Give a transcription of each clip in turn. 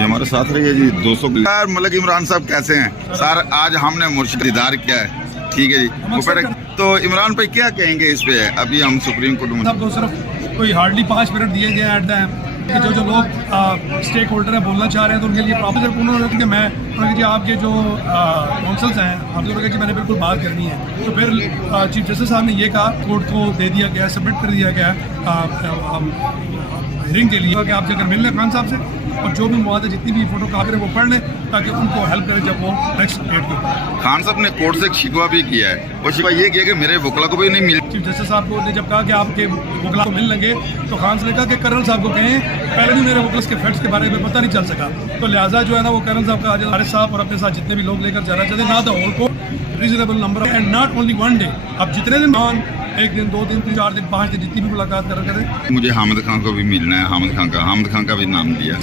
जी हमारे साथ रहिए जी 200 मलिक इमरान साहब कैसे हैं सर? आज हमने मुर्शिद दीदार किया है, ठीक है जी। वो तो इमरान भाई क्या कहेंगे इस पे? अभी हम सुप्रीम कोर्ट में सबको सिर्फ कोई हार्डली 5 मिनट दिए गए एट द कि जो लोग स्टेक होल्डर है बोलना चाह रहे हैं तो उनके लिए प्रॉपर उन्होंने कि मैं उन्होंने कि आपके जो काउंसल्स हैं आप लोगों कि मैंने बिल्कुल बात करनी है। तो फिर चीफ जस्टिस साहब ने ये कहा, कोर्ट को दे दिया गया, सबमिट कर दिया गया हियरिंग के लिए कि आप जाकर मिल लें खान साहब से और जो भी मवाद जितनी भी फोटो कागज वो पढ़ लें ताकि उनको हेल्प करें जब वो नेक्स्ट डेट के ऊपर। खान साहब ने कोर्ट से एक शिकवा भी किया है, वो शिकवा ये किया कि मेरे वकला को भी नहीं मिल। चीफ जस्टिस साहब को ने जब कहा कि आपके वकला को मिल लेंगे तो खान साहब ने कहा कि कर्नल साहब को कहें, पहले भी मेरे वकल्स के फैक्ट्स के बारे में पता नहीं चल सका, तो लिहाजा जो है ना वो कर्नल साहब का हारिस साहब और अपने साथ जितने भी लोग लेकर जाना चाहते ना द होल को reasonable number and not only one day, अब जितने दिन एक दिन 2 दिन 3 4 दिन 5 दिन जितनी भी मुलाकात करें। मुझे हामिद खान को भी मिलना है, हामिद खान का भी नाम दिया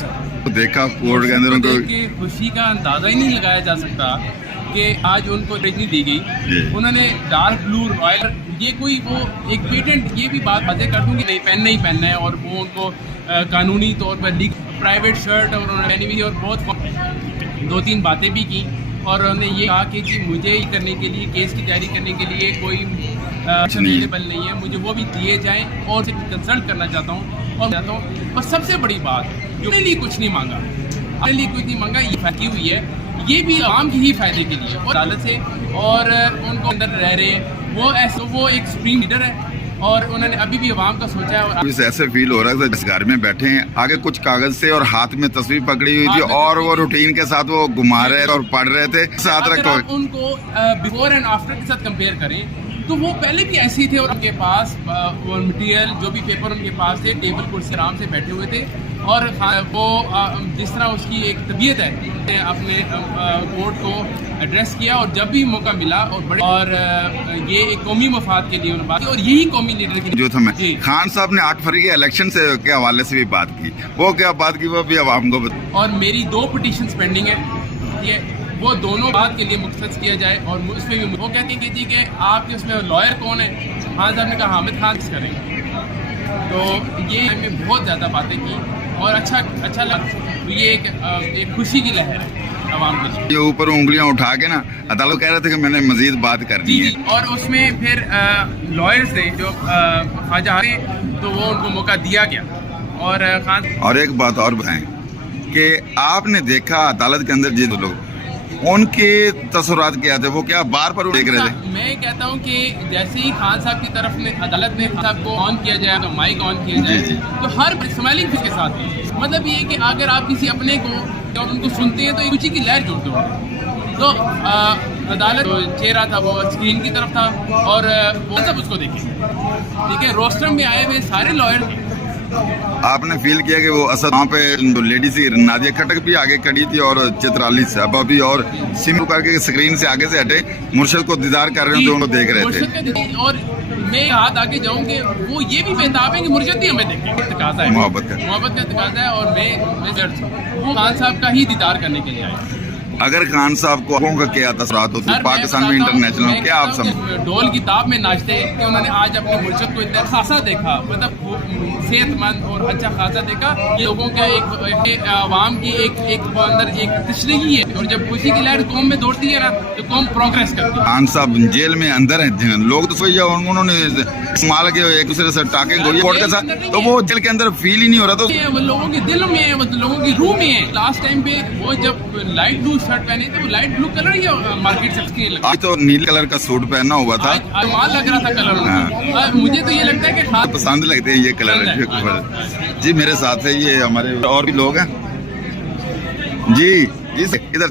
तो देखा कोर्ट के अंदर उनको खुशी का अंदाजा ही नहीं लगाया जा सकता कि आज उनको रेजनी दी गई। उन्होंने डार्क ब्लू रॉयल ये कोई वो एक पेटेंट ये भी बात वाज़ेह कर दूँ कि नहीं पहनना ही पहनना है और वो उनको कानूनी तौर पर लीग प्राइवेट शर्ट और उन्होंने पहनी हुई और बहुत 2-3 बातें भी की और उन्होंने ये कहा कि मुझे ही करने के लिए केस की तैयारी करने के लिए कोई अवेलेबल नहीं है, मुझे वो भी दिए जाएं और कंसल्ट करना चाहता हूँ और सबसे बड़ी बात मेरे लिए कुछ नहीं मांगा, अपने लिए कुछ नहीं मांगा, ये फैकी हुई है ये भी आवाम के ही फायदे के लिए और अदालत से और उनको अंदर रह रहे हैं वो एक सुप्रीम लीडर है और उन्होंने अभी भी आवाम का सोचा है। और ऐसे फील हो रहा है जिस घर में बैठे हैं आगे कुछ कागज से और हाथ में तस्वीर पकड़ी हुई थी और वो रूटीन के साथ वो घुमा रहे थे और पढ़ रहे थे साथ रखो। उनको बिफोर एंड आफ्टर के साथ कंपेयर करें तो वो पहले भी ऐसे ही थे और उनके पास वो मटेरियल जो भी पेपर उनके पास थे टेबल कुर्सी आराम से बैठे हुए थे और वो जिस तरह उसकी एक तबीयत है अपने कोर्ट को एड्रेस किया और जब भी मौका मिला और ये एक कौमी मफाद के लिए उन्होंने बात की और यही कौमी लीडर की जो था मैं खान साहब ने 8 फरवरी के इलेक्शन से के हवाले से भी बात की, वो क्या बात की वो भी आवाम को और मेरी 2 पिटीशंस पेंडिंग है, ये वो दोनों बात के लिए मुख्तस किया जाए और उसमें भी वो कहते हैं कि जी कि आपके उसमें लॉयर कौन है, खान साहब ने कहा हामिद खान से करेंगे। तो ये हमें बहुत ज़्यादा बातें की और अच्छा लगा, ये एक खुशी की लहर है आवाम के लिए। ये ऊपर उंगलियां उठा के ना अदालत कह रहे थे कि मैंने मजीद बात करनी है और उसमें फिर लॉयर्स थे जो ख्वाजा तो वो उनको मौका दिया गया और खान। और एक बात और बताएं कि आपने देखा अदालत के अंदर जिन लोग उनके तसुरात क्या थे, वो क्या बार पर देख रहे थे? मैं कहता हूं कि जैसे ही खान साहब की तरफ ने अदालत ने साहब को ऑन किया जाएगा, माइक ऑन किया जाए तो हर स्माइलिंग फेस के साथ मतलब ये है कि अगर आप किसी अपने को और उनको सुनते हैं तो एक खुशी की लहर जुड़ते हो। तो अदालत चेहरा था वो स्क्रीन की तरफ था और वो सब उसको देखें, ठीक है। रोस्टर में आए हुए सारे लॉयर आपने फील किया कि वो असद वहाँ पे लेडी सी नादिया खटक भी आगे खड़ी थी और चित्राली साहबा भी और सिम करके स्क्रीन से आगे से हटे मुर्शद को दीदार कर रहे थे, उनको देख रहे थे। और मैं हाथ आगे जाऊंगे वो ये भी बेताब है कि मुर्शद भी हमें देखे, तकाजा है मोहब्बत का तकाजा है और मैं वो खान साहब का ही दीदार करने के लिए आया। अगर खान साहब को का क्या तसरात होती है पाकिस्तान में इंटरनेशनल, क्या आप समझ ढोल की ताब में नाचते कि उन्होंने आज अपने मुर्शद को इतना खासा देखा, मतलब सेहतमंद और अच्छा खासा देखा। ये लोगों का एक आवाम की एक अंदर एक तशरीही है और जब खुशी की लहर कौम में दौड़ती है ना तो कौम प्रोग्रेस करती है। खान साहब जेल में अंदर हैं, लोग तो उन्होंने इस्तेमाल के एक दूसरे से टाके कोर्ट के साथ, तो वो जेल के अंदर फील ही नहीं हो रहा था। वो लोगों के दिल में है, वो लोगों की रूह में है। लास्ट टाइम पे वो जब लाइट ब्लू शर्ट पहने थे वो लाइट ब्लू कलर ही मार्केट से आज तो नीले कलर का सूट पहना हुआ था, माल लग रहा था कलर। मुझे तो ये लगता है कि पसंद लगते हैं ये कलर। जी मेरे साथ है ये हमारे और भी लोग हैं जी इधर